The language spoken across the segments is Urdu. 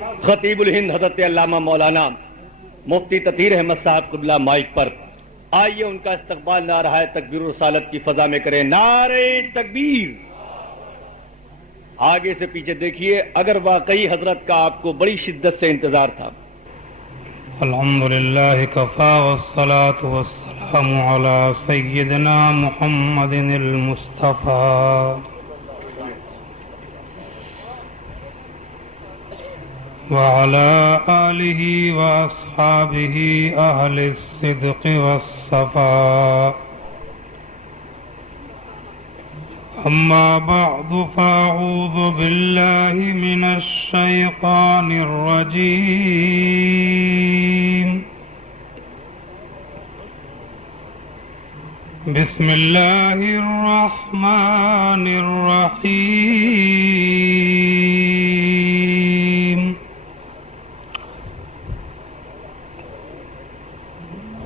خطیب الہند حضرت علامہ مولانا مفتی تطہیر احمد صاحب قبلہ مائک پر، آئیے ان کا استقبال نعرہ تکبیر رسالت کی فضا میں کریں۔ نعرہ تکبیر۔ آگے سے پیچھے دیکھیے، اگر واقعی حضرت کا آپ کو بڑی شدت سے انتظار تھا۔ الحمدللہ کفا والصلاة والسلام علی سیدنا محمد المصطفیٰ وعلى آلہ واصحابہ اہل الصدق والصفاء، اما بعد فاعوذ باللہ من الشیطان الرجیم، بسم اللہ الرحمن الرحیم،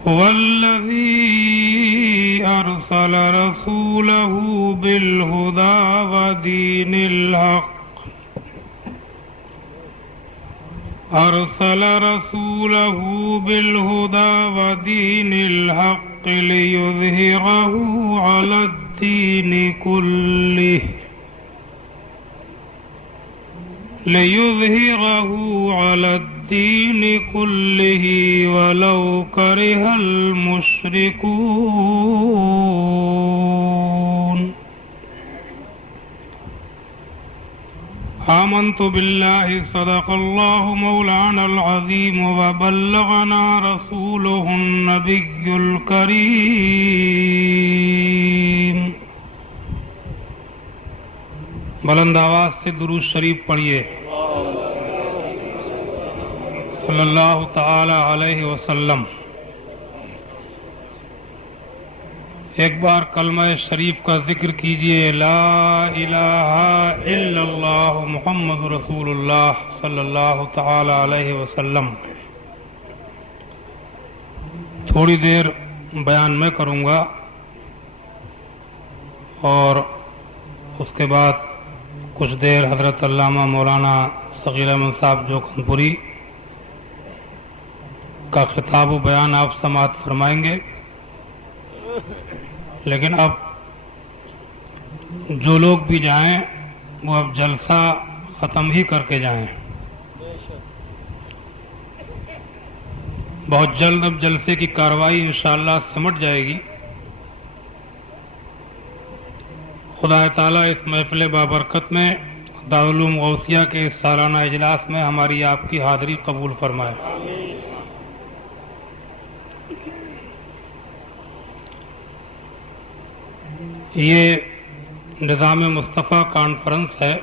والذی أرسل رسوله بالهدى ودين الحق، أرسل رسوله بالهدى ودين الحق ليظهره على الدين كله، ليظهره على الدين كله ولو كره المشركون۔ آمنت بالله صدق الله مولانا العظيم وبلغنا رسوله النبي الكريم۔ بلند آواز سے درود شریف پڑھیے، صلی اللہ تعالی علیہ وسلم۔ ایک بار کلمہ شریف کا ذکر کیجئے، لا الہ الا اللہ محمد رسول اللہ صلی اللہ تعالی علیہ وسلم۔ تھوڑی دیر بیان میں کروں گا اور اس کے بعد کچھ دیر حضرت علامہ مولانا صغیر احمد صاحب جوکھن پوری کا خطاب و بیان آپ سماعت فرمائیں گے۔ لیکن اب جو لوگ بھی جائیں وہ اب جلسہ ختم ہی کر کے جائیں، بہت جلد اب جلسے کی کارروائی انشاءاللہ سمٹ جائے گی۔ خدا تعالیٰ اس محفل بابرکت میں دارالعلوم غوثیہ کے اس سالانہ اجلاس میں ہماری آپ کی حاضری قبول فرمائے۔ یہ نظام مصطفیٰ کانفرنس ہے،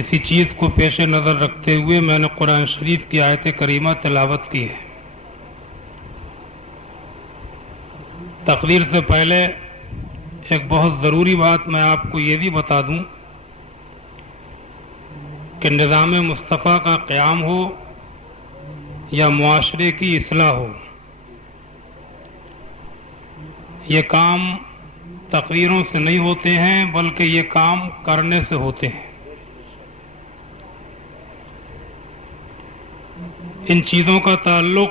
اسی چیز کو پیش نظر رکھتے ہوئے میں نے قرآن شریف کی آیت کریمہ تلاوت کی ہے۔ تقریر سے پہلے ایک بہت ضروری بات میں آپ کو یہ بھی بتا دوں کہ نظام مصطفیٰ کا قیام ہو یا معاشرے کی اصلاح ہو، یہ کام تقریروں سے نہیں ہوتے ہیں بلکہ یہ کام کرنے سے ہوتے ہیں۔ ان چیزوں کا تعلق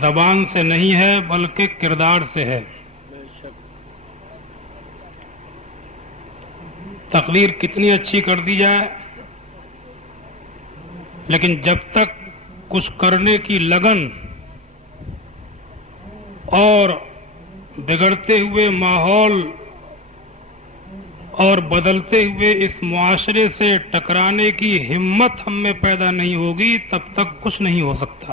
زبان سے نہیں ہے بلکہ کردار سے ہے۔ تقریر کتنی اچھی کر دی جائے لیکن جب تک کچھ کرنے کی لگن اور بگڑتے ہوئے ماحول اور بدلتے ہوئے اس معاشرے سے ٹکرانے کی ہمت ہم میں پیدا نہیں ہوگی تب تک کچھ نہیں ہو سکتا۔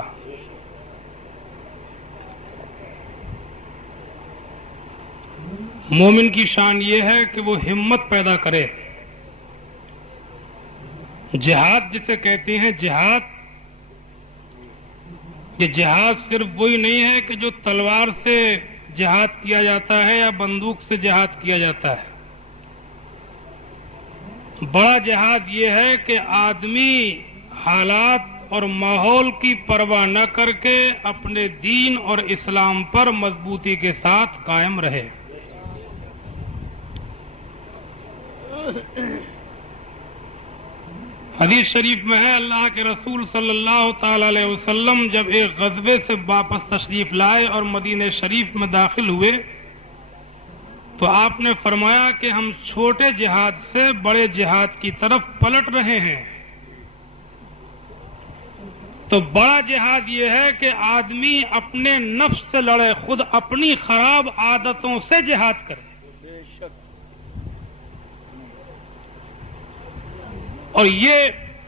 مومن کی شان یہ ہے کہ وہ ہمت پیدا کرے۔ جہاد جسے کہتے ہیں جہاد، یہ جہاد صرف وہی نہیں ہے کہ جو تلوار سے جہاد کیا جاتا ہے یا بندوق سے جہاد کیا جاتا ہے۔ بڑا جہاد یہ ہے کہ آدمی حالات اور ماحول کی پرواہ نہ کر کے اپنے دین اور اسلام پر مضبوطی کے ساتھ قائم رہے۔ حدیث شریف میں ہے اللہ کے رسول صلی اللہ تعالی علیہ وسلم جب ایک غزوے سے واپس تشریف لائے اور مدینہ شریف میں داخل ہوئے تو آپ نے فرمایا کہ ہم چھوٹے جہاد سے بڑے جہاد کی طرف پلٹ رہے ہیں۔ تو بڑا جہاد یہ ہے کہ آدمی اپنے نفس سے لڑے، خود اپنی خراب عادتوں سے جہاد کرے۔ اور یہ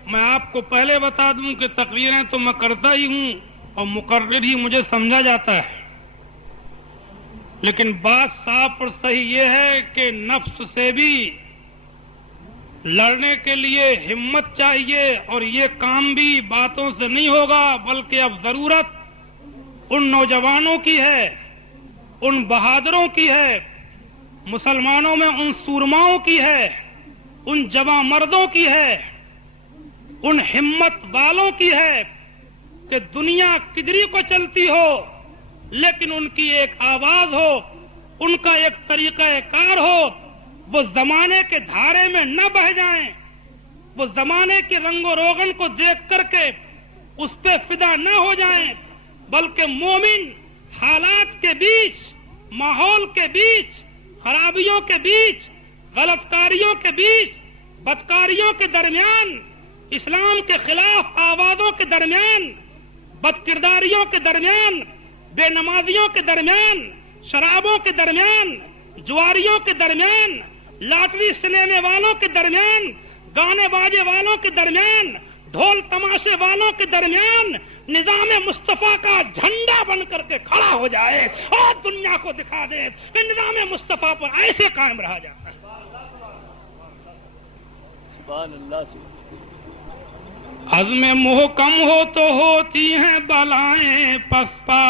میں آپ کو پہلے بتا دوں کہ تقریریں تو میں کرتا ہی ہوں اور مقرر ہی مجھے سمجھا جاتا ہے، لیکن بات صاف اور صحیح یہ ہے کہ نفس سے بھی لڑنے کے لیے ہمت چاہیے، اور یہ کام بھی باتوں سے نہیں ہوگا، بلکہ اب ضرورت ان نوجوانوں کی ہے، ان بہادروں کی ہے، مسلمانوں میں ان سورماؤں کی ہے، ان جواں مردوں کی ہے، ان ہمت والوں کی ہے کہ دنیا کدری کو چلتی ہو لیکن ان کی ایک آواز ہو، ان کا ایک طریقہ کار ہو، وہ زمانے کے دھارے میں نہ بہہ جائیں، وہ زمانے کے رنگ و روغن کو دیکھ کر کے اس پہ فدا نہ ہو جائیں، بلکہ مومن حالات کے بیچ، ماحول کے بیچ، خرابیوں کے بیچ، غلط کاریوں کے بیچ، بدکاریوں کے درمیان، اسلام کے خلاف آوازوں کے درمیان، بد کرداریوں کے درمیان، بے نمازیوں کے درمیان، شرابوں کے درمیان، جواریوں کے درمیان، لاٹری سنینے والوں کے درمیان، گانے باجے والوں کے درمیان، ڈھول تماشے والوں کے درمیان نظام مصطفیٰ کا جھنڈا بن کر کے کھڑا ہو جائے اور دنیا کو دکھا دے کہ نظام مصطفیٰ پر ایسے قائم رہا جاتا ہے۔ سبحان اللہ۔ عزم محکم ہو تو ہوتی ہیں بلائیں پسپا،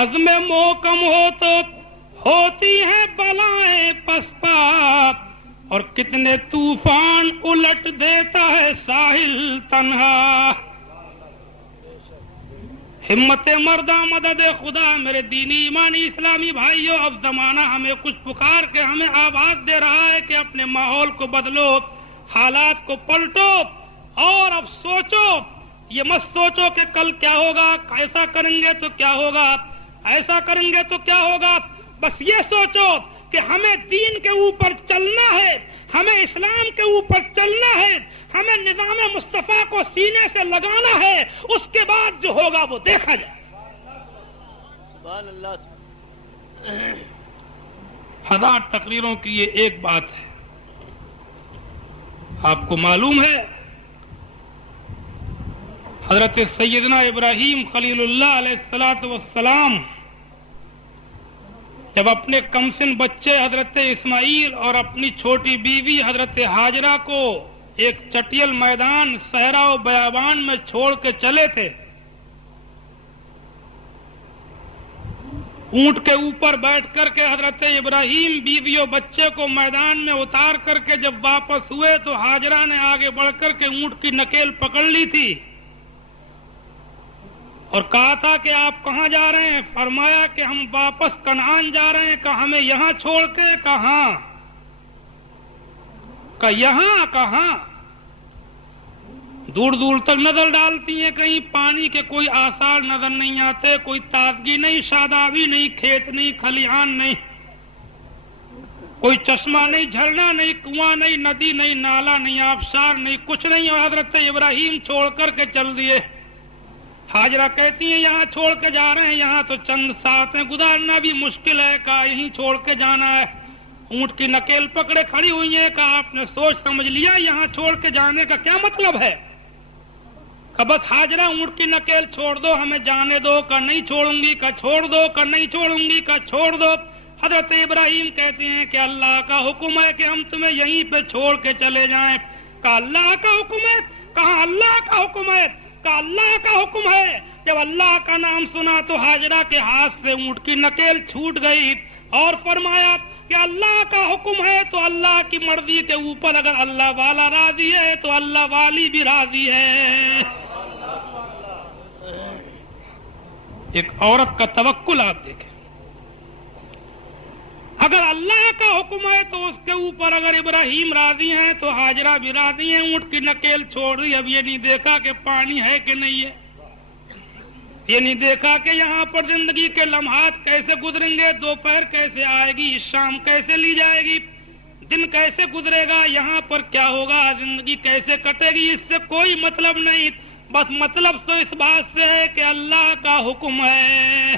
عزم محکم ہو تو ہوتی ہیں بلائیں پسپا، اور کتنے طوفان الٹ دیتا ہے ساحل تنہا۔ ہمت مردہ مدد خدا، میرے دینی ایمانی اسلامی بھائیوں، اب زمانہ ہمیں کچھ پکار کے ہمیں آواز دے رہا ہے کہ اپنے ماحول کو بدلو، حالات کو پلٹو، اور اب سوچو، یہ مت سوچو کہ کل کیا ہوگا، ایسا کریں گے تو کیا ہوگا، ایسا کریں گے تو کیا ہوگا، بس یہ سوچو کہ ہمیں دین کے اوپر چلنا ہے، ہمیں اسلام کے اوپر چلنا ہے، ہمیں نظام مصطفیٰ کو سینے سے لگانا ہے، اس کے بعد جو ہوگا وہ دیکھا جائے۔ سبحان اللہ۔ ہزار تقریروں کی یہ ایک بات ہے۔ آپ کو معلوم ہے حضرت سیدنا ابراہیم خلیل اللہ علیہ الصلوۃ والسلام جب اپنے کمسن بچے حضرت اسماعیل اور اپنی چھوٹی بیوی حضرت ہاجرہ کو ایک چٹیل میدان صحرا و بیابان میں چھوڑ کے چلے تھے، اونٹ کے اوپر بیٹھ کر کے حضرت ابراہیم بیوی و بچے کو میدان میں اتار کر کے جب واپس ہوئے تو ہاجرہ نے آگے بڑھ کر کے اونٹ کی نکیل پکڑ لی تھی اور کہا تھا کہ آپ کہاں جا رہے ہیں؟ فرمایا کہ ہم واپس کنعان جا رہے ہیں۔ کہا ہمیں یہاں چھوڑ کے؟ کہاں؟ کہ یہاں کہاں؟ دور دور تک نظر ڈالتی ہیں، کہیں پانی کے کوئی آثار نظر نہیں آتے، کوئی تازگی نہیں، شادابی نہیں، کھیت نہیں، کھلیان نہیں، کوئی چشمہ نہیں، جھرنا نہیں، کنواں نہیں، ندی نہیں، نالا نہیں، آبشار نہیں، کچھ نہیں، اور حضرت ابراہیم چھوڑ کر کے چل دیے۔ ہاجرہ کہتی ہیں یہاں چھوڑ کے جا رہے ہیں، یہاں تو چند ساتیں گزارنا بھی مشکل ہے، کہا یہیں چھوڑ کے جانا ہے۔ اونٹ کی نکیل پکڑے کھڑی ہوئی ہیں، کہا آپ نے سوچ سمجھ لیا یہاں چھوڑ کے جانے کا کیا مطلب ہے؟ کہ بس ہاجرہ اونٹ کی نکیل چھوڑ دو، ہمیں جانے دو، کہ نہیں چھوڑوں گی، کہ چھوڑ دو، کہ نہیں چھوڑوں گی، کہ چھوڑ دو۔ حضرت ابراہیم کہتے ہیں کہ اللہ کا حکم ہے کہ ہم تمہیں یہیں پہ چھوڑ کے چلے جائیں۔ کہ اللہ کا حکم ہے؟ کہاں اللہ کا حکم ہے؟ کہ اللہ کا حکم ہے۔ جب اللہ کا نام سنا تو ہاجرہ کے ہاتھ سے اونٹ کی نکیل چھوٹ گئی اور فرمایا کہ اللہ کا حکم ہے تو اللہ کی مرضی کے اوپر اگر اللہ والا راضی ہے تو اللہ والی بھی راضی ہے۔ ایک عورت کا توکل آپ دیکھیں، اگر اللہ کا حکم ہے تو اس کے اوپر اگر ابراہیم راضی ہیں تو ہاجرہ بھی راضی ہیں. اونٹ کی نکیل چھوڑ دی. اب یہ نہیں دیکھا کہ پانی ہے کہ نہیں ہے, یہ نہیں دیکھا کہ یہاں پر زندگی کے لمحات کیسے گزریں گے, دوپہر کیسے آئے گی, شام کیسے لی جائے گی, دن کیسے گزرے گا, یہاں پر کیا ہوگا, زندگی کیسے کٹے گی. اس سے کوئی مطلب نہیں, بس مطلب تو اس بات سے ہے کہ اللہ کا حکم ہے.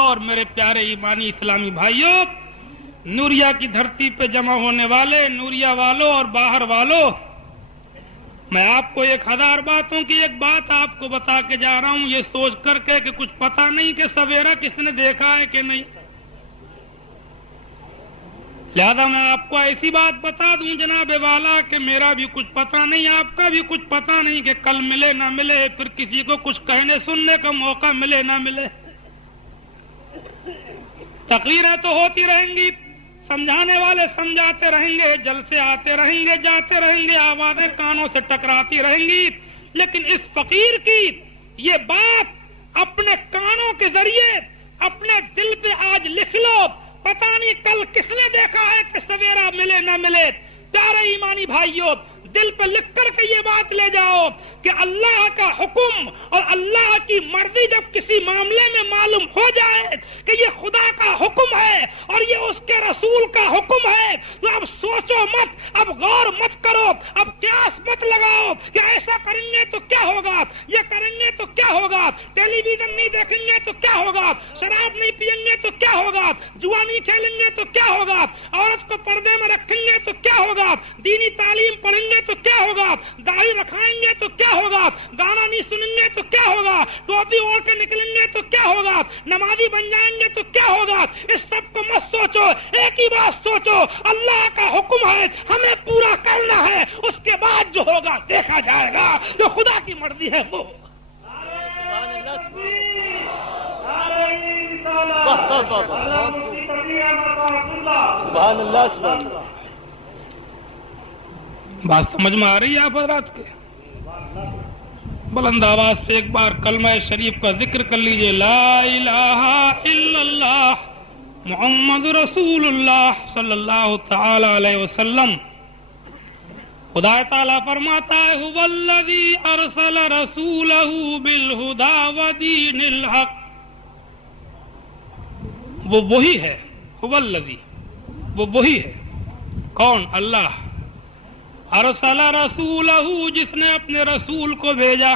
اور میرے پیارے ایمانی اسلامی بھائیوں, نوریا کی دھرتی پہ جمع ہونے والے نوریا والوں اور باہر والوں, میں آپ کو 1000 باتوں کی ایک بات آپ کو بتا کے جا رہا ہوں, یہ سوچ کر کے کہ کچھ پتا نہیں کہ سویرا کس نے دیکھا ہے کہ نہیں. لہذا میں آپ کو ایسی بات بتا دوں جناب والا کہ میرا بھی کچھ پتا نہیں, آپ کا بھی کچھ پتا نہیں کہ کل ملے نہ ملے, پھر کسی کو کچھ کہنے سننے کا موقع ملے نہ ملے. تقریریں تو ہوتی رہیں گی, سمجھانے والے سمجھاتے رہیں گے, جلسے آتے رہیں گے, جاتے رہیں گے, آوازیں کانوں سے ٹکراتی رہیں گی, لیکن اس فقیر کی یہ بات اپنے کانوں کے ذریعے اپنے دل پہ آج لکھ لو. پتہ نہیں کل کس نے دیکھا ہے کہ سویرا ملے نہ ملے. پیارے ایمانی بھائیوں, دل پہ لکھ کر کے یہ بات لے جاؤ کہ اللہ کا حکم اور اللہ کی مرضی جب کسی معاملے میں معلوم ہو جائے کہ یہ خدا کا حکم ہے اور یہ اس کے رسول کا حکم ہے, تو اب سوچو مت, اب غور مت کرو, اب قیاس مت لگاؤ کہ ایسا کریں گے تو کیا ہوگا, یہ کریں گے تو کیا ہوگا, ٹیلی ویژن نہیں دیکھیں گے تو کیا ہوگا, شراب نہیں پیئیں گے تو کیا ہوگا, جوا نہیں کھیلیں گے تو کیا ہوگا, عورت کو پردے میں رکھیں گے تو کیا ہوگا, دینی تعلیم پڑھیں گے تو کیا ہوگا, داڑھی رکھائیں گے تو کیا ہوگا, گانا نہیں سنیں گے تو کیا ہوگا, ٹوپی اوڑھ کے نکلیں گے تو کیا ہوگا, نمازی بن جائیں گے تو کیا ہوگا. اس سب کو مت سوچو, ایک ہی بات سوچو, اللہ کا حکم ہے, ہمیں پورا کرنا ہے, اس کے بعد جو ہوگا دیکھا جائے گا, جو خدا کی مرضی ہے وہ ہوگا. سبحان اللہ, سبحان اللہ. بات سمجھ میں آ رہی ہے آپ حضرات کے؟ بلند آواز سے ایک بار کلمہ شریف کا ذکر کر لیجئے, لا الہ الا اللہ محمد رسول اللہ صلی اللہ تعالی علیہ وسلم. خدا تعالیٰ فرماتا ہے, هو الذی ارسل رسولہ بالہدی ودین الحق. وہ وہی ہے, هو الذی, وہ وہی ہے. کون؟ اللہ. ارسل رسولہ, جس نے اپنے رسول کو بھیجا.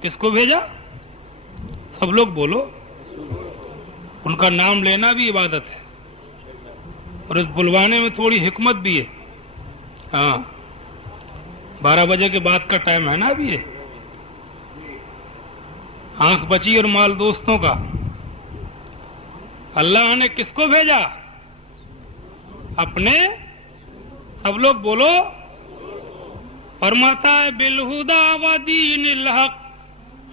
کس کو بھیجا؟ سب لوگ بولو. ان کا نام لینا بھی عبادت ہے, اور اس بلوانے میں تھوڑی حکمت بھی ہے. ہاں, 12 بجے کے بعد کا ٹائم ہے نا ابھی, یہ آنکھ بچی اور مال دوستوں کا. اللہ نے کس کو بھیجا؟ اپنے. سب لوگ بولو. فرماتا ہے بالہدا ودین الحق,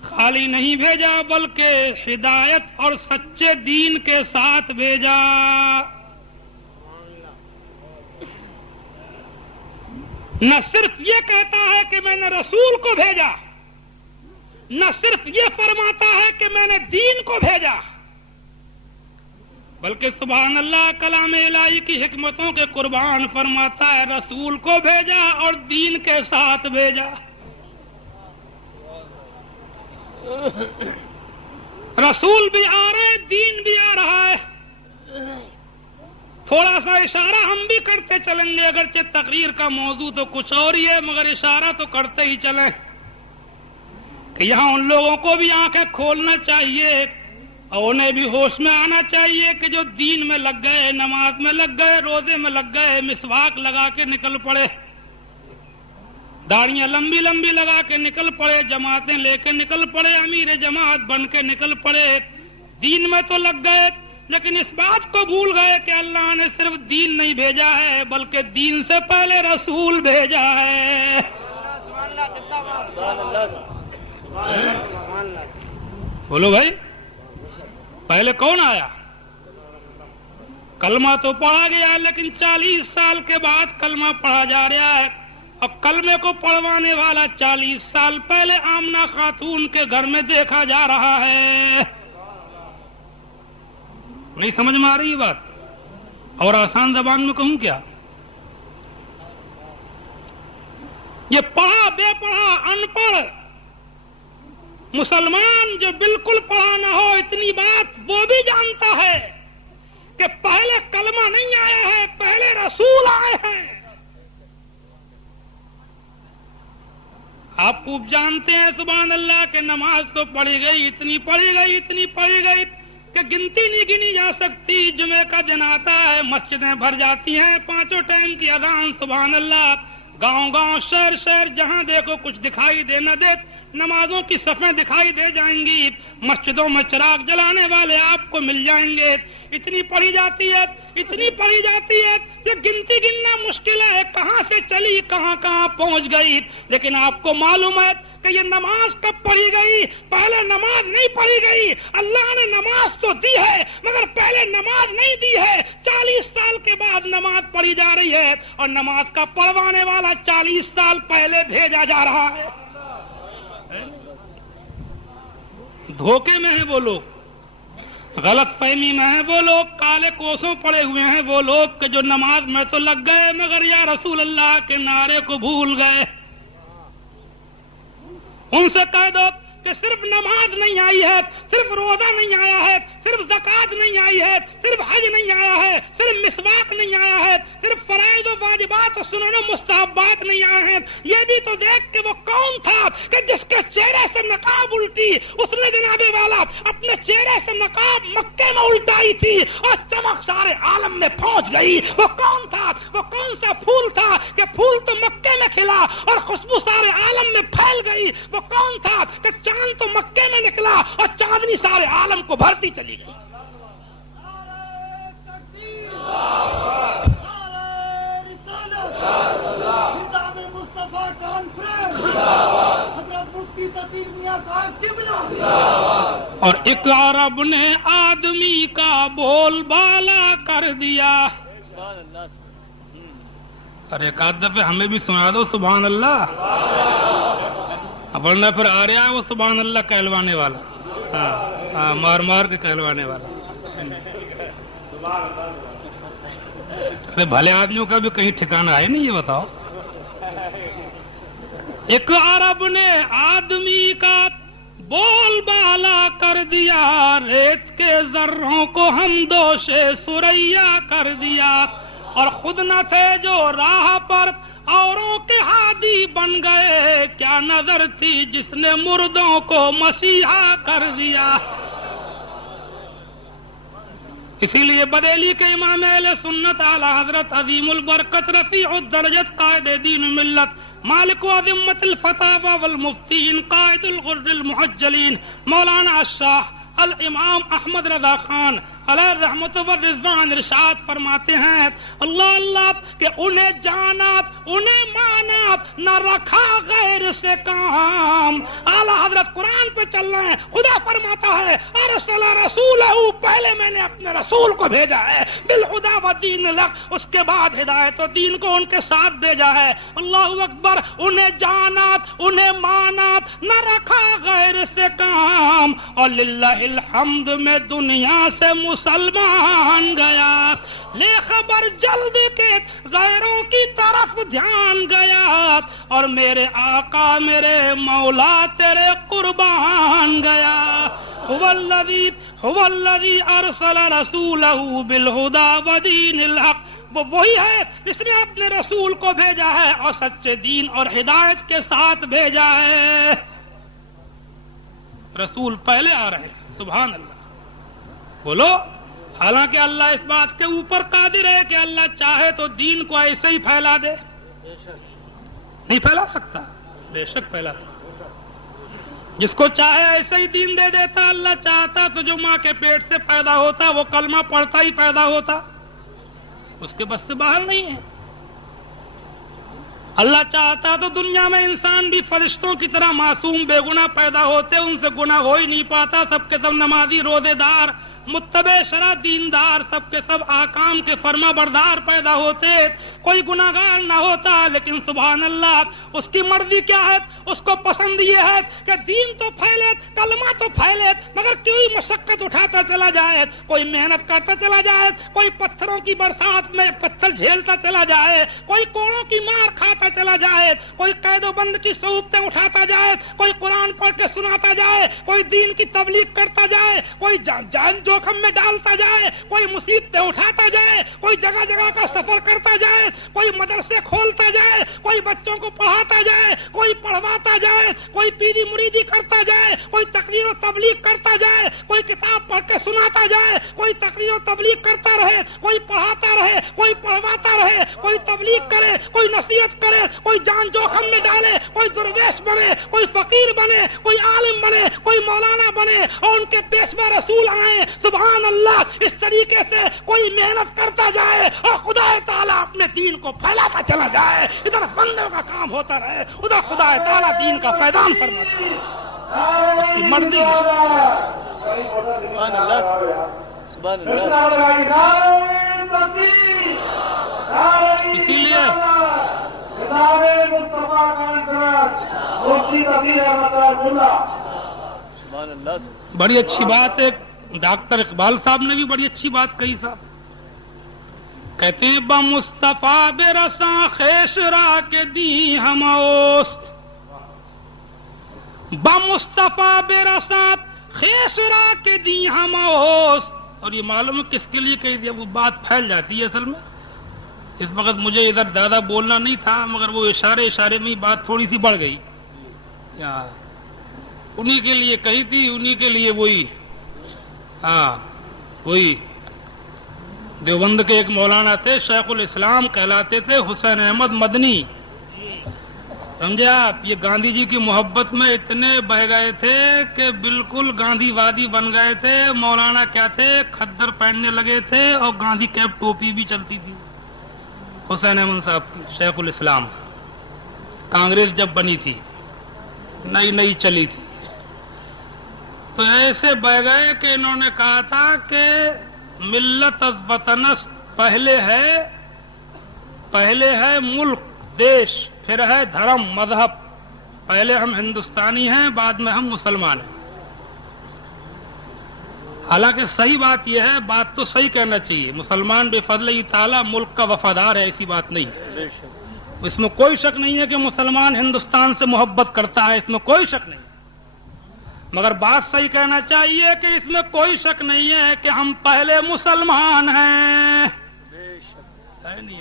خالی نہیں بھیجا بلکہ ہدایت اور سچے دین کے ساتھ بھیجا. نہ صرف یہ کہتا ہے کہ میں نے رسول کو بھیجا, نہ صرف یہ فرماتا ہے کہ میں نے دین کو بھیجا, بلکہ سبحان اللہ کلام الہی کی حکمتوں کے قربان فرماتا ہے رسول کو بھیجا اور دین کے ساتھ بھیجا. رسول بھی آ رہا ہے, دین بھی آ رہا ہے. تھوڑا سا اشارہ ہم بھی کرتے چلیں گے, اگرچہ تقریر کا موضوع تو کچھ اور ہی ہے, مگر اشارہ تو کرتے ہی چلیں کہ یہاں ان لوگوں کو بھی آنکھیں کھولنا چاہیے اور انہیں بھی ہوش میں آنا چاہیے کہ جو دین میں لگ گئے, نماز میں لگ گئے, روزے میں لگ گئے, مسواک لگا کے نکل پڑے, داڑیاں لمبی لمبی لگا کے نکل پڑے, جماعتیں لے کے نکل پڑے, امیر جماعت بن کے نکل پڑے, دین میں تو لگ گئے, لیکن اس بات کو بھول گئے کہ اللہ نے صرف دین نہیں بھیجا ہے بلکہ دین سے پہلے رسول بھیجا ہے. بولو بھائی, پہلے کون آیا؟ کلمہ تو پڑھا گیا, لیکن 40 سال کے بعد کلمہ پڑھا جا رہا ہے, اور کلمے کو پڑھوانے والا 40 سال پہلے آمنہ خاتون کے گھر میں دیکھا جا رہا ہے. نہیں سمجھ میں آ رہی بات؟ اور آسان زبان میں کہوں کیا؟ یہ پڑھا بے پڑھا ان پڑھ مسلمان جو بالکل پڑھا نہ ہو اتنی بات وہ بھی جانتا ہے کہ پہلے کلمہ نہیں آیا ہے، پہلے رسول آئے ہیں۔ آپ خوب جانتے ہیں سبحان اللہ کہ نماز تو پڑھی گئی، اتنی پڑھی گئی کہ گنتی نہیں گنی جا سکتی۔ جمعے کا دن آتا ہے، مسجدیں بھر جاتی ہیں، 5 ٹائم کی اذان، سبحان اللہ، گاؤں شہر جہاں دیکھو کچھ دکھائی دے نہ دے، نمازوں کی صفیں دکھائی دے جائیں گی، مسجدوں میں چراغ جلانے والے آپ کو مل جائیں گے۔ اتنی پڑھی جاتی ہے کہ گنتی گننا مشکل ہے، کہاں سے چلی کہاں پہنچ گئی۔ لیکن آپ کو معلوم ہے کہ یہ نماز کب پڑھی گئی؟ پہلے نماز نہیں پڑھی گئی، اللہ نے نماز تو دی ہے مگر پہلے نماز نہیں دی ہے۔ 40 سال کے بعد نماز پڑھی جا رہی ہے اور نماز کا پڑھوانے والا 40 سال پہلے بھیجا جا رہا ہے۔ دھوکے میں ہیں وہ لوگ، غلط فہمی میں ہیں وہ لوگ، کالے کوسوں پڑے ہوئے ہیں وہ لوگ کہ جو نماز میں تو لگ گئے مگر یا رسول اللہ کے نعرے کو بھول گئے۔ ان سے کہہ دو کہ صرف نماز نہیں آئی ہے، صرف روزہ نہیں آیا ہے، صرف زکوٰۃ نہیں آئی ہے، صرف حج نہیں آیا ہے، صرف مسواک نہیں آیا ہے، صرف فرائض و واجبات و سنن و مستحبات نہیں آئے ہیں، یہ بھی تو دیکھ کہ وہ کون تھا کہ جس کے چہرے سے نقاب الٹی، اس نے جناب والا اپنے چہرے سے نقاب مکے میں الٹائی تھی اور چمک سارے عالم میں پہنچ گئی۔ وہ کون تھا؟ وہ کون سا پھول تھا کہ پھول تو مکے میں کھلا اور خوشبو سارے عالم میں پھیل گئی؟ وہ کون تھا کہ چاند تو مکے میں نکلا اور چاندنی سارے عالم کو بھرتی چلی گئی؟ اور ایک عرب نے آدمی کا بول بالا کر دیا۔ ارے ایک آدھ دفعہ ہمیں بھی سنا دو سبحان اللہ، ورنہ پھر آ رہا ہے وہ سبحان اللہ کہلوانے والا، ہاں مار مار کے کہلوانے والا۔ بھلے آدمیوں کا بھی کہیں ٹھکانا ہے نہیں، یہ بتاؤ۔ ایک عرب نے آدمی کا بول بالا کر دیا، ریت کے ذروں کو ہم دوشے سریا کر دیا، اور خود نہ تھے جو راہ پر اوروں کے ہادی بن گئے، کیا نظر تھی جس نے مردوں کو مسیحا کر دیا۔ اسی لیے بریلی کے امام اہل سنت اعلی حضرت عظیم البرکت رفیع الدرجت قائد دین ملت مالک و ذمت الفتاوی والمفتین قائد الغر المحجلین مولانا الشاہ الامام احمد رضا خان علیہ رحمت و رضوان ارشاد فرماتے ہیں اللہ اللہ کہ انہیں جانات انہیں مانات نہ رکھا غیر سے کام۔ اعلیٰ حضرت قرآن پہ چل رہے ہیں، خدا فرماتا ہے ارسل رسولہ، پہلے میں نے اپنے رسول کو بھیجا ہے، بالہدی و دین الحق، اس کے بعد ہدایت و دین کو ان کے ساتھ بھیجا ہے۔ اللہ اکبر، انہیں جانات انہیں مانات نہ رکھا غیر سے کام، اور للہ الحمد میں دنیا سے مسلمان گیا، لے خبر جلد کے غیروں کی طرف دھیان گیا، اور میرے آقا میرے مولا تیرے قربان گیا۔ هو الذی ارسل رسولہ بالہدی ودین الحق، وہ وہی ہے جس نے اپنے رسول کو بھیجا ہے اور سچے دین اور ہدایت کے ساتھ بھیجا ہے۔ رسول پہلے آ رہے ہیں، سبحان اللہ، بولو۔ حالانکہ اللہ اس بات کے اوپر قادر ہے کہ اللہ چاہے تو دین کو ایسے ہی پھیلا دے، نہیں پھیلا سکتا؟ بے شک پھیلا سکتا، جس کو چاہے ایسے ہی دین دے دیتا۔ اللہ چاہتا تو جو ماں کے پیٹ سے پیدا ہوتا وہ کلمہ پڑھتا ہی پیدا ہوتا، اس کے بس سے باہر نہیں ہے۔ اللہ چاہتا تو دنیا میں انسان بھی فرشتوں کی طرح معصوم بے گناہ پیدا ہوتے، ان سے گناہ ہو ہی نہیں پاتا، سب کے سب نمازی روزے دار متبع شرع دیندار سب کے سب آکام کے فرما بردار پیدا ہوتے، کوئی گناہگار نہ ہوتا، لیکن سبحان اللہ اس کی مرضی کیا ہے، اس کو پسند یہ ہے کہ دین تو پھیلے، کلمہ تو پھیلے، مگر کوئی مشقت اٹھاتا چلا جائے، کوئی محنت کرتا چلا جائے، کوئی پتھروں کی برسات میں پتھر جھیلتا چلا جائے، کوئی کوڑوں کی مار کھاتا چلا جائے، کوئی قید و بند کی صعوبتیں اٹھاتا جائے، کوئی قرآن پڑھ کے سناتا جائے، کوئی دین کی تبلیغ کرتا جائے، کوئی جان جوخم میں ڈالتا جائے، کوئی مصیبتیں اٹھاتا جائے، کوئی جگہ جگہ کا سفر کرتا جائے، کوئی مدرسے کھولتا جائے، کوئی بچوں کو پڑھاتا جائے، کوئی پڑھواتا جائے، کوئی پیری مریدی کرتا جائے، کوئی تقریر و تبلیغ کرتا جائے، کوئی کتاب پڑھ کے سناتا جائے، کوئی تقریر و تبلیغ کرتا رہے، کوئی پڑھاتا رہے، کوئی پڑھواتا رہے، کوئی تبلیغ کرے، کوئی نصیحت کرے، کوئی جان جوخم میں ڈالے، کوئی درویش بنے، کوئی فقیر بنے، کوئی عالم بنے، کوئی مولانا بنے اور ان کے پیشوا رسول آئے، سبحان اللہ، اس طریقے سے کوئی محنت کرتا جائے اور خدا تعالیٰ اپنے دین کو پھیلاتا چلا جائے، ادھر بندوں کا کام ہوتا رہے، ادھر خدا تعالیٰ دین کا فیضان فرماتا ہے، اس کی مرضی ہے۔ سبحان اللہ، سبحان اللہ۔ اسی لیے سبحان اللہ۔ بڑی اچھی بات ہے، ڈاکٹر اقبال صاحب نے بھی بڑی اچھی بات کہی صاحب، کہتے ہیں با مصطفیٰ بے رساں خیش را کے دی ہم اوست، با مصطفیٰ بے رساں خیش را کے دی ہم اوست۔ اور یہ معلوم ہے کس کے لیے کہی دیا، وہ بات پھیل جاتی ہے اصل میں۔ اس وقت مجھے ادھر زیادہ بولنا نہیں تھا، مگر وہ اشارے میں بات تھوڑی سی بڑھ گئی، انہی کے لیے کہی تھی، انہی کے لیے وہی دیوبند کے ایک مولانا تھے، شیخ الاسلام کہلاتے تھے، حسین احمد مدنی، سمجھے آپ، یہ گاندھی جی کی محبت میں اتنے بہ گئے تھے کہ بالکل گاندھی وادی بن گئے تھے۔ مولانا کیا تھے، کھدر پہننے لگے تھے اور گاندھی کیپ ٹوپی بھی چلتی تھی حسین احمد صاحب کی، شیخ الاسلام۔ کانگریس جب بنی تھی، نئی چلی تھی، تو ایسے بہ گئے کہ انہوں نے کہا تھا کہ ملت از وطنس، پہلے ہے ملک دیش، پھر ہے دھرم مذہب، پہلے ہم ہندوستانی ہیں، بعد میں ہم مسلمان ہیں۔ حالانکہ صحیح بات یہ ہے، بات تو صحیح کہنا چاہیے، مسلمان بے فضل تعالیٰ ملک کا وفادار ہے، ایسی بات نہیں ہے، اس میں کوئی شک نہیں ہے کہ مسلمان ہندوستان سے محبت کرتا ہے، اس میں کوئی شک نہیں، مگر بات صحیح کہنا چاہیے کہ اس میں کوئی شک نہیں ہے کہ ہم پہلے مسلمان ہیں، ہے نہیں؟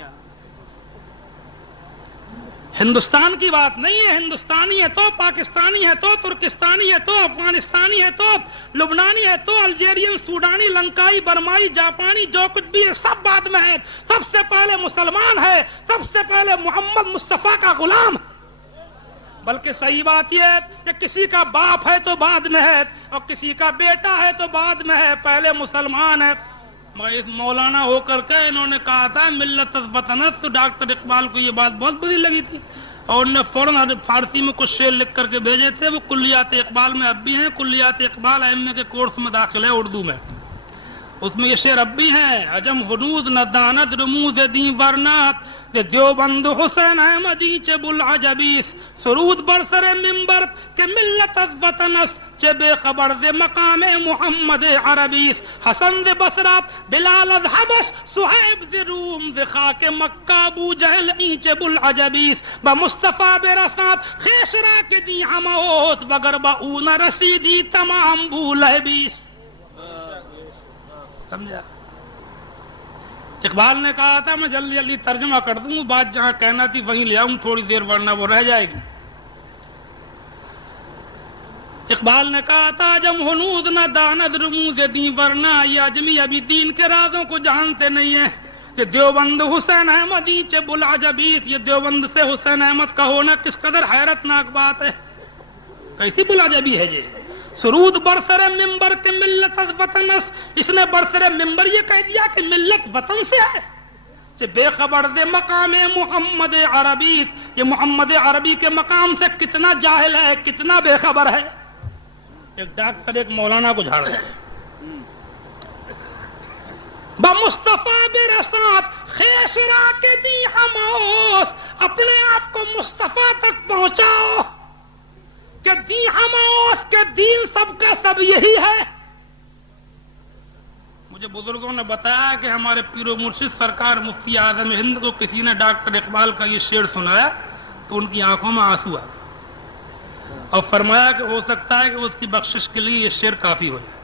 ہندوستان کی بات نہیں ہے، ہندوستانی ہے تو پاکستانی ہے تو ترکستانی ہے تو افغانستانی ہے تو لبنانی ہے تو الجیرین، سوڈانی، لنکائی، برمائی، جاپانی، جو کچھ بھی ہے سب بعد میں ہے، سب سے پہلے مسلمان ہے، سب سے پہلے محمد مصطفیٰ کا غلام۔ بلکہ صحیح بات یہ ہے کہ کسی کا باپ ہے تو بعد میں ہے اور کسی کا بیٹا ہے تو بعد میں ہے، پہلے مسلمان ہے۔ مگر اس مولانا ہو کر کے انہوں نے کہا تھا ملت از وطنس، تو ڈاکٹر اقبال کو یہ بات بہت بری لگی تھی اور انہوں نے فوراً فارسی میں کچھ شعر لکھ کر کے بھیجے تھے، وہ کلیات اقبال میں اب بھی ہیں، کلیات اقبال ایم.اے کے کورس میں داخل ہے اردو میں، اس میں یہ شعر اب بھی ہیں، عجم حدود نہ داند رموز دیں ورنات دیوبند حسین احمدی چے بلعجبیس، سرود برسر ممبر کے ملت از وطنس چے بے خبر دے مقام محمد عربیس، حسن دے بصرات بلال از حبش، صہیب دے روم دے خاک مکہ، ابو جہل اینچے بلعجبیس، با مصطفیٰ بے رسات خیش را کے دی ہموت، وگر با اون رسیدی تمام بولہبیس۔ سمجھا؟ اقبال نے کہا تھا میں جلدی جلدی ترجمہ کر دوں، بات جہاں کہنا تھی وہیں لے آؤں تھوڑی دیر، ورنہ وہ رہ جائے گی۔ اقبال نے کہا تھا جم ہنود نہ داند رموز دیں ورنہ، یہ اجمی ابھی دین کے رازوں کو جانتے نہیں ہیں کہ دیوبند حسین احمدی چے بلعجبیس، یہ دیوبند سے حسین احمد کا ہونا کس قدر حیرت ناک بات ہے، کیسی بلعجبی ہے یہ۔ سرود برسر ممبر کے ملت از وطنس، اس نے برسر ممبر یہ کہہ دیا کہ ملت وطن سے ہے، کہ بے خبر دے مقام محمد عربی، یہ محمد عربی کے مقام سے کتنا جاہل ہے، کتنا بے خبر ہے۔ ایک ڈاکٹر ایک مولانا کو جھاڑ رہے ہیں، بمصطفیٰ برسات خیسرا کے دی ہموس، اپنے آپ کو مصطفیٰ تک پہنچاؤ کہ دی ہموس کے دین سب کا سب یہی ہے۔ مجھے بزرگوں نے بتایا کہ ہمارے پیر و مرشد سرکار مفتی اعظم ہند کو کسی نے ڈاکٹر اقبال کا یہ شعر سنایا تو ان کی آنکھوں میں آنسو آئے اور فرمایا کہ ہو سکتا ہے کہ اس کی بخشش کے لیے یہ شعر کافی ہو جائے۔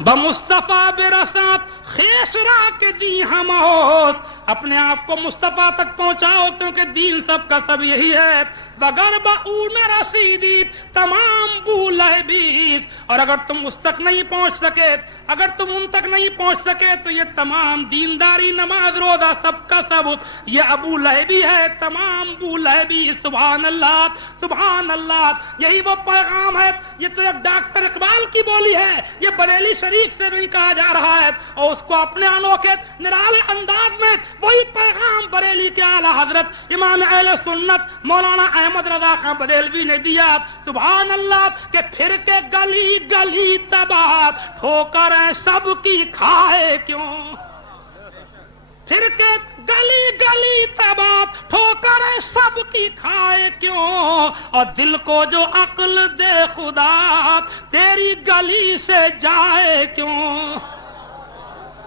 بمصطفیٰ برسات خیسرا کے دی ہموس، اپنے آپ کو مصطفیٰ تک پہنچاؤ کیونکہ دین سب کا سب یہی ہے۔ وگر بہ نہ رسیدی تمام بو لہبیس، اور اگر تم اس تک نہیں پہنچ سکے، اگر تم ان تک نہیں پہنچ سکے تو یہ تمام دینداری نماز روزہ سب کا سب یہ ابو لہبی ہے، تمام بو لہبی۔ سبحان اللہ سبحان اللہ، یہی وہ پیغام ہے۔ یہ تو ایک ڈاکٹر اقبال کی بولی ہے، یہ بریلی شریف سے نہیں کہا جا رہا ہے، اور اس کو اپنے انوکھے نرالے انداز میں وہی پیغام بریلی کے اعلی حضرت امام اہل سنت مولانا احمد رضا خان بریلوی نے دیا۔ سبحان اللہ کہ پھر کے گلی گلی تباہ ٹھوکریں سب کی کھائے کیوں، پھر کے گلی گلی تباہ ٹھوکریں سب کی کھائے کیوں، اور دل کو جو عقل دے خدا تیری گلی سے جائے کیوں۔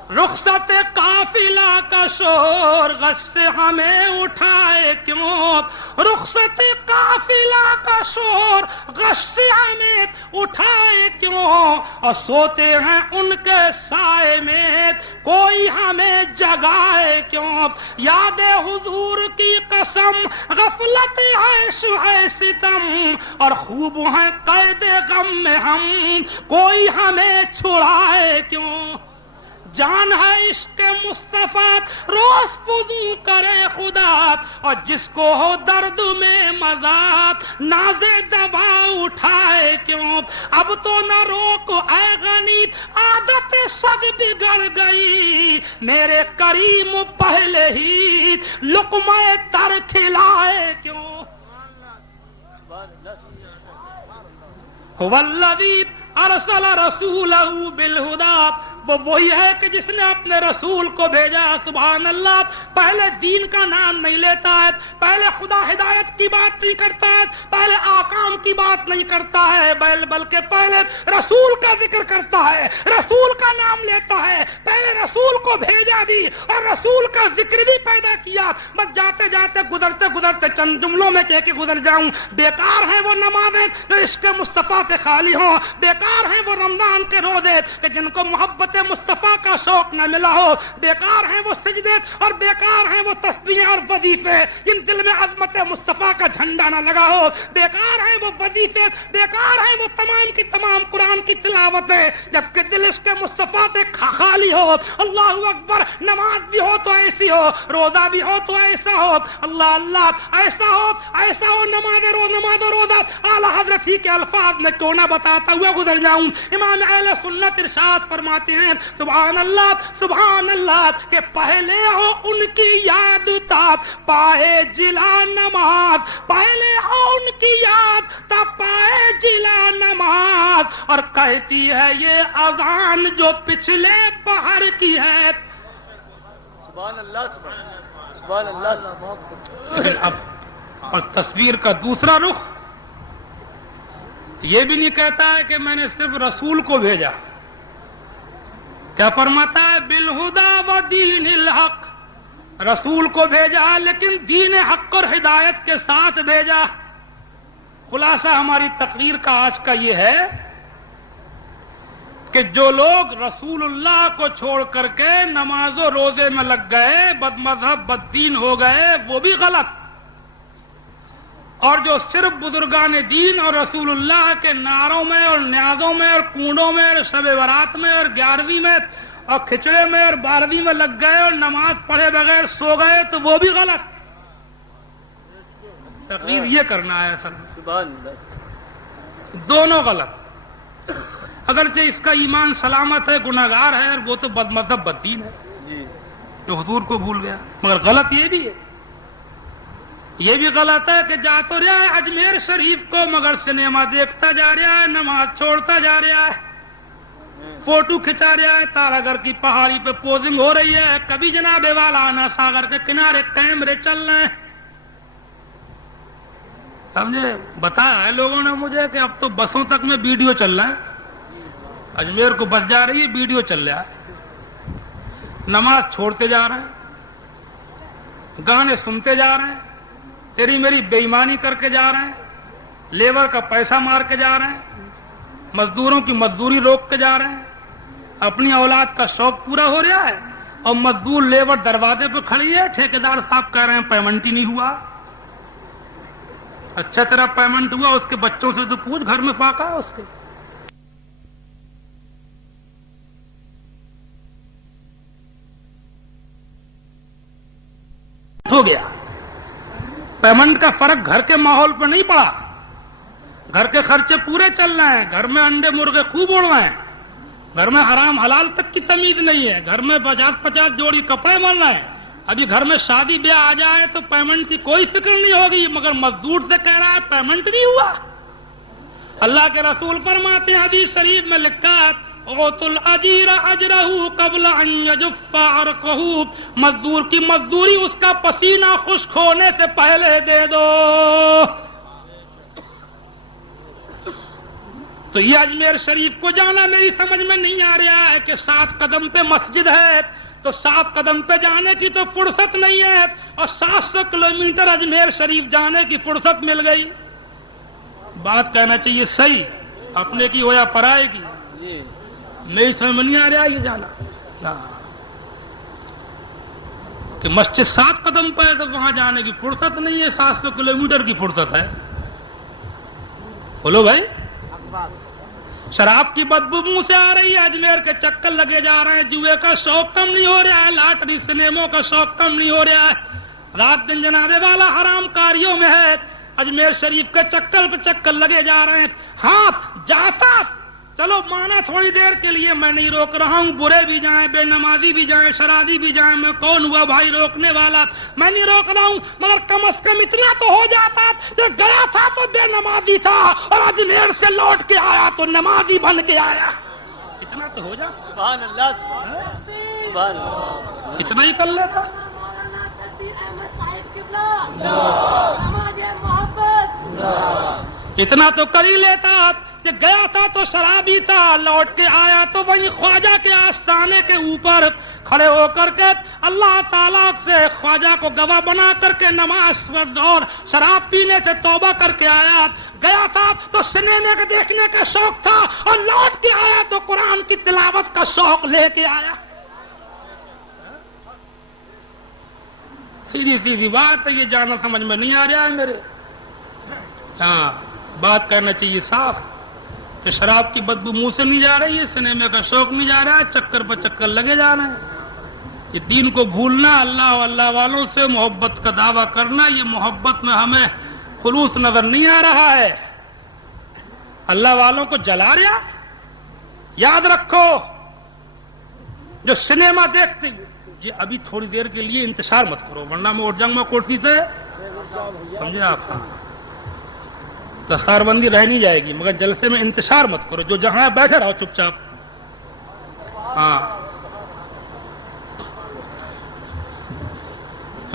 رخصت قافلہ کا شور غش سے ہمیں اٹھائے کیوں، رخصت قافلہ کا شور غش سے ہمیں اٹھائے کیوں، اور سوتے ہیں ان کے سائے میں کوئی ہمیں جگائے کیوں۔ یاد حضور کی قسم غفلت عیش ہے ستم، اور خوب ہیں قید غم میں ہم کوئی ہمیں چھڑائے کیوں۔ جان ہے عشق مصطفیٰ روز فضو کرے خدا، اور جس کو ہو درد میں مزہ ناز دوا اٹھائے کیوں۔ اب تو نہ روکو اے غنی عادت سگ بگڑ گئی، میرے کریم پہلے ہی لقمہ تر کھلائے کیوں۔ والذی ارسل رسولہ بالہدی، وہ وہی ہے کہ جس نے اپنے رسول کو بھیجا۔ سبحان اللہ، پہلے دین کا نام نہیں لیتا ہے، پہلے خدا ہدایت کی بات نہیں کرتا ہے، پہلے آکام کی بات نہیں کرتا ہے، بلکہ پہلے رسول کا ذکر کرتا ہے، رسول کا نام لیتا ہے، پہلے رسول کو بھیجا بھی اور رسول کا ذکر بھی پیدا کیا۔ بس جاتے جاتے گزرتے گزرتے چند جملوں میں کہہ کے گزر جاؤں، بیکار ہیں وہ نمازیں جو عشق مصطفیٰ سے خالی ہوں، بیکار ہیں وہ رمضان کے روزے کہ جن کو محبت مصطفیٰ کا شوق نہ ملا ہو، بیکار ہیں وہ سجدے اور بیکار ہیں وہ تسبیح اور وظیفے جن دل میں عظمت مصطفیٰ کا جھنڈا نہ لگا ہو، بیکار ہیں وہ وظیفے، بیکار ہیں وہ تمام کی تمام قرآن کی تلاوتیں جبکہ دل اس کے مصطفیٰ سے خالی ہو۔ اللہ اکبر، نماز بھی ہو تو ایسی ہو، روزہ بھی ہو تو ایسا ہو، اللہ اللہ ایسا ہو نماز و روزہ اعلیٰ حضرت ہی کے الفاظ میں کیوں نہ بتاتا ہوا گزر جاؤں۔ امام اہل سنت ارشاد فرماتے ہیں سبحان اللہ کہ پہلے ہو ان کی یاد تا پائے جلا نماز، پہلے ہو ان کی یاد تا پائے جلا نماز، اور کہتی ہے یہ اذان جو پچھلے پہر کی ہے۔ سبحان اللہ لیکن اب اور تصویر کا دوسرا رخ یہ بھی نہیں کہتا ہے کہ میں نے صرف رسول کو بھیجا، کیا فرماتا ہے بالہدی و دین الحق، رسول کو بھیجا لیکن دین حق اور ہدایت کے ساتھ بھیجا۔ خلاصہ ہماری تقریر کا آج کا یہ ہے کہ جو لوگ رسول اللہ کو چھوڑ کر کے نماز و روزے میں لگ گئے، بد مذہب بد دین ہو گئے، وہ بھی غلط، اور جو صرف بزرگان دین اور رسول اللہ کے نعروں میں اور نیازوں میں اور کنڈوں میں اور شب برات میں اور 11ویں میں اور کھچڑے میں اور 12ویں میں لگ گئے اور نماز پڑھے بغیر سو گئے تو وہ بھی غلط۔ تقریر یہ کرنا ہے اصل، دونوں غلط۔ اگرچہ اس کا ایمان سلامت ہے، گناہگار ہے، اور وہ تو بد مذہب بد دین ہے جو حضور کو بھول گیا، مگر غلط یہ بھی ہے، یہ بھی غلط ہے کہ جا تو رہا ہے اجمیر شریف کو مگر سنیما دیکھتا جا رہا ہے، نماز چھوڑتا جا رہا ہے۔ فوٹو کھنچا رہا ہے، تارا گڑھ کی پہاڑی پہ پوزنگ ہو رہی ہے، کبھی جناب والا آنا ساگر کے کنارے کیمرے چل رہے ہیں. سمجھے؟ بتایا ہے لوگوں نے مجھے کہ اب تو بسوں تک میں ویڈیو چل رہا ہے. اجمیر کو بس جا رہی ہے، ویڈیو چل رہا ہے. نماز چھوڑتے جا رہے ہیں، گانے سنتے جا رہے ہیں، تیری میری بے ایمانی کر کے جا رہے ہیں، لیبر کا پیسہ مار کے جا رہے ہیں، مزدوروں کی مزدوری روک کے جا رہے ہیں، اپنی اولاد کا شوق پورا ہو رہا ہے، اور مزدور لیبر دروازے پہ کھڑی ہے، ٹھیکیدار صاحب کہہ رہے ہیں پیمنٹ ہی نہیں ہوا. اچھا تیرا پیمنٹ ہوا، اس کے بچوں سے تو پوچھ، گھر میں فاقہ ہے اس کے. ہو گیا پیمنٹ کا فرق گھر کے ماحول پہ نہیں پڑا. گھر کے خرچے پورے چل رہے ہیں، گھر میں انڈے مرغے خوب اڑ رہے ہیں، گھر میں حرام حلال تک کی تمیز نہیں ہے، گھر میں 50 جوڑی کپڑے بن رہے ہیں. ابھی گھر میں شادی بیاہ آ جائے تو پیمنٹ کی کوئی فکر نہیں ہوگی، مگر مزدور سے کہہ رہا ہے پیمنٹ نہیں ہوا. اللہ کے رسول فرماتے ہیں، حدیث شریف میں لکھا ہے اوت الاجیر اجرہ قبل ان یجف عرقہ، مزدور کی مزدوری اس کا پسینہ خشک ہونے سے پہلے دے دو. تو یہ اجمیر شریف کو جانا میری سمجھ میں نہیں آ رہا ہے کہ 7 قدم پہ مسجد ہے، تو 7 قدم پہ جانے کی تو فرصت نہیں ہے، اور 700 کلومیٹر اجمیر شریف جانے کی فرصت مل گئی. بات کہنا چاہیے صحیح، اپنے کی ہو یا پرائے کی، نہیں سمجھ میں نہیں آ رہا یہ جانا کہ مسجد 7 قدم پہ ہے تو وہاں جانے کی فرصت نہیں ہے، 700 کلومیٹر کی فرصت ہے. بولو بھائی، شراب کی بدبو منہ سے آ رہی ہے، اجمیر کے چکر لگے جا رہے ہیں، جوئے کا شوق کم نہیں ہو رہا ہے، لاٹری سنیموں کا شوق کم نہیں ہو رہا ہے، رات دن جنابے والا حرام کاریوں میں ہے، اجمیر شریف کے چکر پہ چکر لگے جا رہے ہیں. ہاں جاتا چلو مانا تھوڑی دیر کے لیے، میں نہیں روک رہا ہوں، برے بھی جائیں، بے نمازی بھی جائیں، شرابی بھی جائیں، میں کون ہوا بھائی روکنے والا، میں نہیں روک رہا ہوں، مگر کم از کم اتنا تو ہو جاتا کہ گیا تھا تو بے نمازی تھا، اور اجمیر سے لوٹ کے آیا تو نمازی بن کے آیا. اتنا تو ہو جاتا. سبحان اللہ، سبحان اللہ. اتنا ہی کر لیتا. اتنا تو کر ہی لیتا کہ گیا تھا تو شرابی تھا، لوٹ کے آیا تو وہی خواجہ کے آستانے کے اوپر کھڑے ہو کر کے اللہ تعالیٰ سے خواجہ کو گواہ بنا کر کے نماز اور شراب پینے سے توبہ کر کے آیا. گیا تھا تو سنیما کے دیکھنے کا شوق تھا، اور لوٹ کے آیا تو قرآن کی تلاوت کا شوق لے کے آیا. سیدھی سیدھی بات ہے، یہ جانا سمجھ میں نہیں آ رہا ہے میرے. ہاں بات کرنا چاہیے صاف کہ شراب کی بدبو منہ سے نہیں جا رہی ہے، سنیما کا شوق نہیں جا رہا ہے، چکر پر چکر لگے جا رہے ہیں. یہ دین کو بھولنا، اللہ و اللہ والوں سے محبت کا دعویٰ کرنا، یہ محبت میں ہمیں خلوص نظر نہیں آ رہا ہے. اللہ والوں کو جلا رہا. یاد رکھو جو سنیما دیکھتے ہیں، جی ابھی تھوڑی دیر کے لیے انتشار مت کرو ورنہ میں اٹھ جاؤں گا کرسی سے، سمجھے آپ؟ دستار بندی رہ نہیں جائے گی، مگر جلسے میں انتشار مت کرو، جو جہاں بیٹھے رہو چپ چاپ. ہاں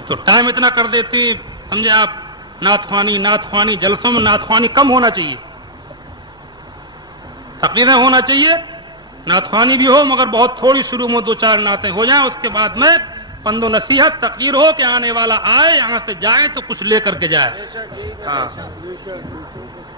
تو ٹائم اتنا کر دیتے، سمجھے آپ؟ نعت خوانی جلسوں میں نعت خوانی کم ہونا چاہیے، تقریریں ہونا چاہیے، نعت خوانی بھی ہو مگر بہت تھوڑی، شروع میں 2-4 نعتیں ہو جائیں، اس کے بعد میں پند و نصیحت تقریر ہو کہ آنے والا آئے، یہاں سے جائے تو کچھ لے کر کے جائے. ہاں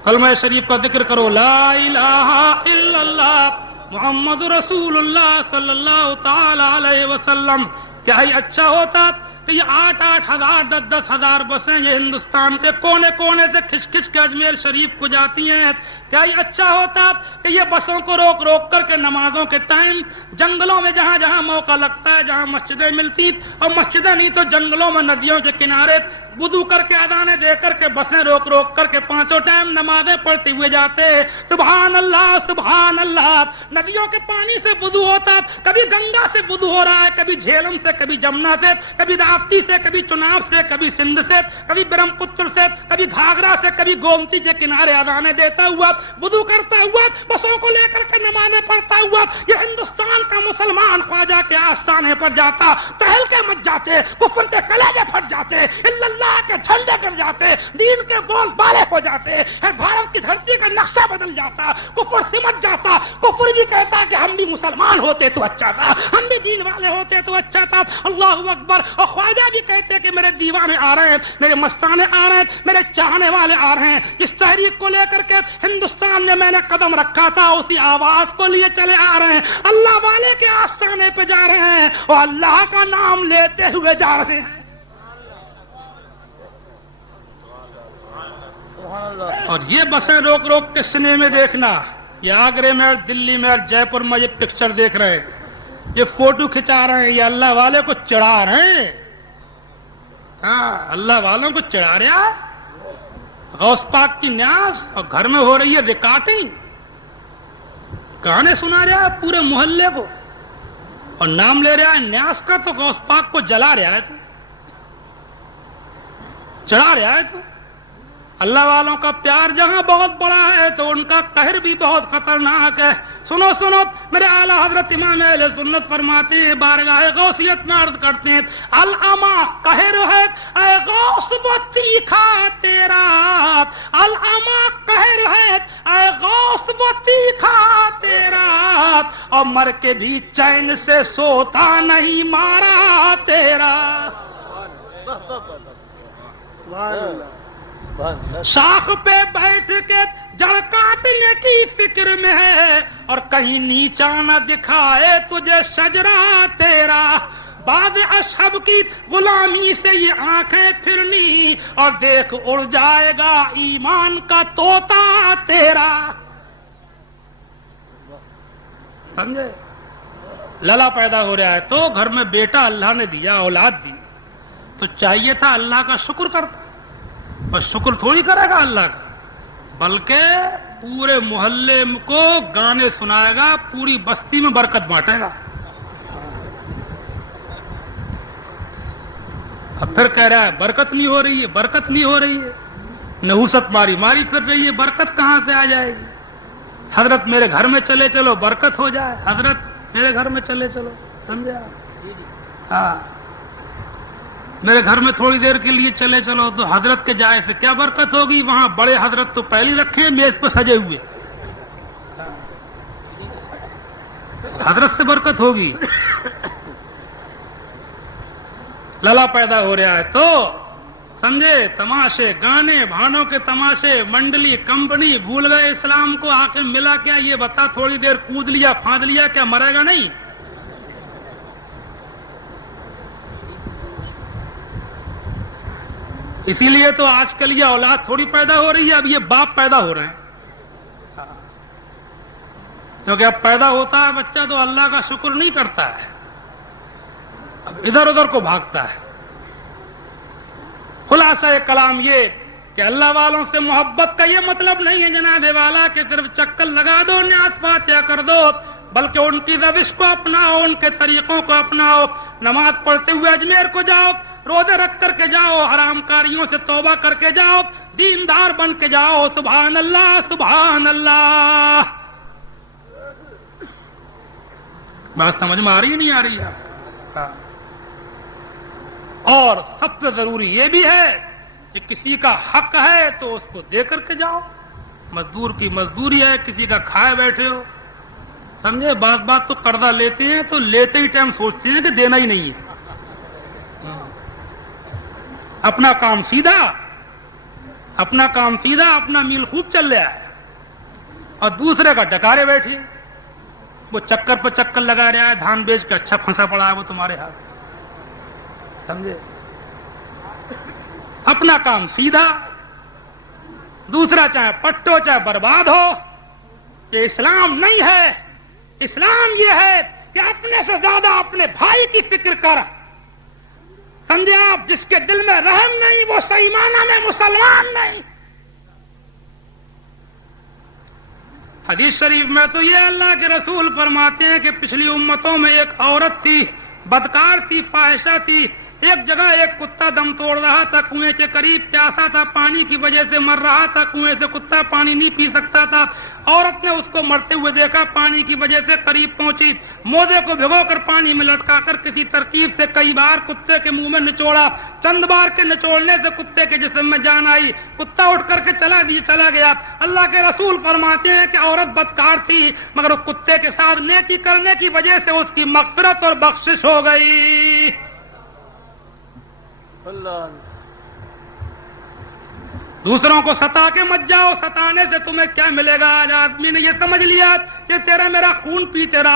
کلمہ شریف کا ذکر کرو، لا الہ الا اللہ محمد رسول اللہ صلی اللہ تعالی علیہ وسلم. کیا ہی اچھا ہوتا کہ یہ 8-8 ہزار 10-10 ہزار بسیں یہ ہندوستان کے کونے کونے سے کھچ کھچ کے اجمیر شریف کو جاتی ہیں. کیا ہی اچھا ہوتا کہ یہ بسوں کو روک روک کر کے نمازوں کے ٹائم جنگلوں میں جہاں جہاں موقع لگتا ہے، جہاں مسجدیں ملتی، اور مسجدیں نہیں تو جنگلوں میں ندیوں کے کنارے وضو کر کے اذانیں دے کر کے بسیں روک روک کر کے 5 ٹائم نمازیں پڑھتے ہوئے جاتے. سبحان اللہ سبحان اللہ. ندیوں کے پانی سے وضو ہوتا، کبھی گنگا سے وضو ہو رہا ہے، کبھی جھیلم سے، کبھی جمنا سے، کبھی تاپتی سے, کبھی چناب سے, کبھی سندھ سے, کبھی برہم پتر سے, کبھی گھاگرا سے, کبھی گومتی کے کنارے اذانیں دیتا ہوا, وضو کرتا ہوا, بسوں کو لے کر کے نمازیں پڑھتا ہوا, یہ ہندوستان کا مسلمان خواجہ کے آستانے پر جاتا, تہل کے مچ جاتے, کفر کے کلیجے پھٹ جاتے, الا اللہ کے جھنڈے کٹ جاتے, دین کے بول بالے ہو جاتے, بھارت کی دھرتی کا نقشہ بدل جاتا, کفر سمٹ جاتا. کفر بھی کہتا کہ ہم بھی مسلمان ہوتے تو اچھا تھا, ہم بھی دین والے ہوتے تو اچھا تھا. اللہ اکبر. اور خواجہ بھی کہتے کہ میرے دیوانے آ رہے ہیں, میرے مستانے آ رہے ہیں, میرے چاہنے والے آ رہے ہیں. اس تحریک کو لے کر کے ہندوستان میں نے قدم رکھا تھا, اسی آواز کو لیے چلے آ رہے ہیں. اللہ والے کے آستانے پہ جا رہے ہیں اور اللہ کا نام لیتے ہوئے جا رہے ہیں. اور یہ بسیں روک روک کے سنیمے دیکھنا, یہ آگرے میں, دلی میں, جے پور میں یہ پکچر دیکھ رہے ہیں, یہ فوٹو کھچا رہے ہیں, یہ اللہ والے کو چڑھا رہے ہیں. ہاں, اللہ والوں کو چڑھا رہا ہے. غوث پاک کی نیاز, اور گھر میں ہو رہی ہے ریکارڈنگ, گانے سنا رہا ہے پورے محلے کو, اور نام لے رہا ہے نیاز کا, تو غوث پاک کو جلا رہا ہے, تو چڑھا رہا ہے. تو اللہ والوں کا پیار جہاں بہت بڑا ہے تو ان کا قہر بھی بہت خطرناک ہے. سنو سنو, میرے اعلیٰ حضرت امام اہل سنت فرماتے ہیں, بارگاہ غوثیت میں عرض کرتے ہیں, العما قہر ہے اے غوث وہ تیکھا تیرا, العما قہر ہے اے غوث وہ تیکھا تیرا, اور مر کے بھی چین سے سوتا نہیں مارا تیرا. شاخ پہ بیٹھ کے جڑ کاٹنے کی فکر میں ہے, اور کہیں نیچا نہ دکھائے تجھے شجرا تیرا. بعض اشہب کی غلامی سے یہ آنکھیں پھرنی, اور دیکھ اڑ جائے گا ایمان کا طوطا تیرا. سمجھے, للا پیدا ہو رہا ہے تو گھر میں بیٹا اللہ نے دیا, اولاد دی, تو چاہیے تھا اللہ کا شکر کرتا. بس شکر تھوڑی کرے گا اللہ کا, بلکہ پورے محلے کو گانے سنائے گا, پوری بستی میں برکت بانٹے گا. اب پھر کہہ رہا ہے برکت نہیں ہو رہی ہے, برکت نہیں ہو رہی ہے, نحوست ماری ماری پھر رہی ہے, برکت کہاں سے آ جائے گی. حضرت میرے گھر میں چلے چلو, برکت ہو جائے. حضرت میرے گھر میں چلے چلو, سمجھا. ہاں, میرے گھر میں تھوڑی دیر کے لیے چلے چلو, تو حضرت کے جائے سے کیا برکت ہوگی. وہاں بڑے حضرت تو پہلی رکھے میز پہ سجے ہوئے, حضرت سے برکت ہوگی. للا پیدا ہو رہا ہے تو سمجھے, تماشے, گانے بھانوں کے تماشے, منڈلی, کمپنی, بھول گئے اسلام کو. آخر ملا کیا, یہ بتا, تھوڑی دیر کود لیا, پھاند لیا, کیا مرے گا نہیں. اسی لیے تو آج کل یہ اولاد تھوڑی پیدا ہو رہی ہے, اب یہ باپ پیدا ہو رہے ہیں. کیونکہ اب پیدا ہوتا ہے بچہ تو اللہ کا شکر نہیں کرتا ہے, اب ادھر ادھر کو بھاگتا ہے. خلاصہ کلام یہ کہ اللہ والوں سے محبت کا یہ مطلب نہیں ہے جناب والا کہ صرف چکر لگا دو, نیاز فاتحہ کر دو, بلکہ ان کی روش کو اپناؤ, ان کے طریقوں کو اپناؤ. نماز پڑھتے ہوئے اجمیر کو جاؤ, روزے رکھ کر کے جاؤ, حرام کاریوں سے توبہ کر کے جاؤ, دیندار بن کے جاؤ. سبحان اللہ, سبحان اللہ. بات سمجھ میں آ رہی ہے نہیں آ رہی ہے. اور سب سے ضروری یہ بھی ہے کہ کسی کا حق ہے تو اس کو دے کر کے جاؤ. مزدور کی مزدوری ہے, کسی کا کھائے بیٹھے ہو, سمجھے. بات تو قرضہ لیتے ہیں تو لیتے ہی ٹائم سوچتے ہیں کہ دینا ہی نہیں ہے. اپنا کام سیدھا, اپنا کام سیدھا, اپنا میل خوب چل رہا ہے, اور دوسرے کا ڈکارے بیٹھے, وہ چکر پہ چکر لگا رہا ہے, دھان بیچ کے اچھا پھنسا پڑا ہے وہ تمہارے ہاتھ, سمجھے. اپنا کام سیدھا, دوسرا چاہے پٹو چاہے برباد ہو. یہ اسلام نہیں ہے. اسلام یہ ہے کہ اپنے سے زیادہ اپنے بھائی کی فکر کر. سمجھے آپ, جس کے دل میں رحم نہیں وہ صحیح معنی میں مسلمان نہیں. حدیث شریف میں تو یہ اللہ کے رسول فرماتے ہیں کہ پچھلی امتوں میں ایک عورت تھی, بدکار تھی, فاحشہ تھی, ایک جگہ ایک کتا دم توڑ رہا تھا، کنویں کے قریب پیاسا تھا، پانی کی وجہ سے مر رہا تھا، کنویں سے کتا پانی نہیں پی سکتا تھا. عورت نے اس کو مرتے ہوئے دیکھا، پانی کی وجہ سے قریب پہنچی، موزے کو بھگو کر پانی میں لٹکا کر کسی ترکیب سے کئی بار کتے کے منہ میں نچوڑا. چند بار کے نچوڑنے سے کتے کے جسم میں جان آئی، کتا اٹھ کر کے چلا گیا. اللہ کے رسول فرماتے ہیں کہ عورت بدکار تھی، مگر وہ کتے کے ساتھ نیکی کرنے کی وجہ سے اس کی مغفرت اور بخشش ہو گئی. دوسروں کو ستا کے مت جاؤ، ستانے سے تمہیں کیا ملے گا. آج آدمی نے یہ سمجھ لیا کہ تیرا میرا خون پیتے رہا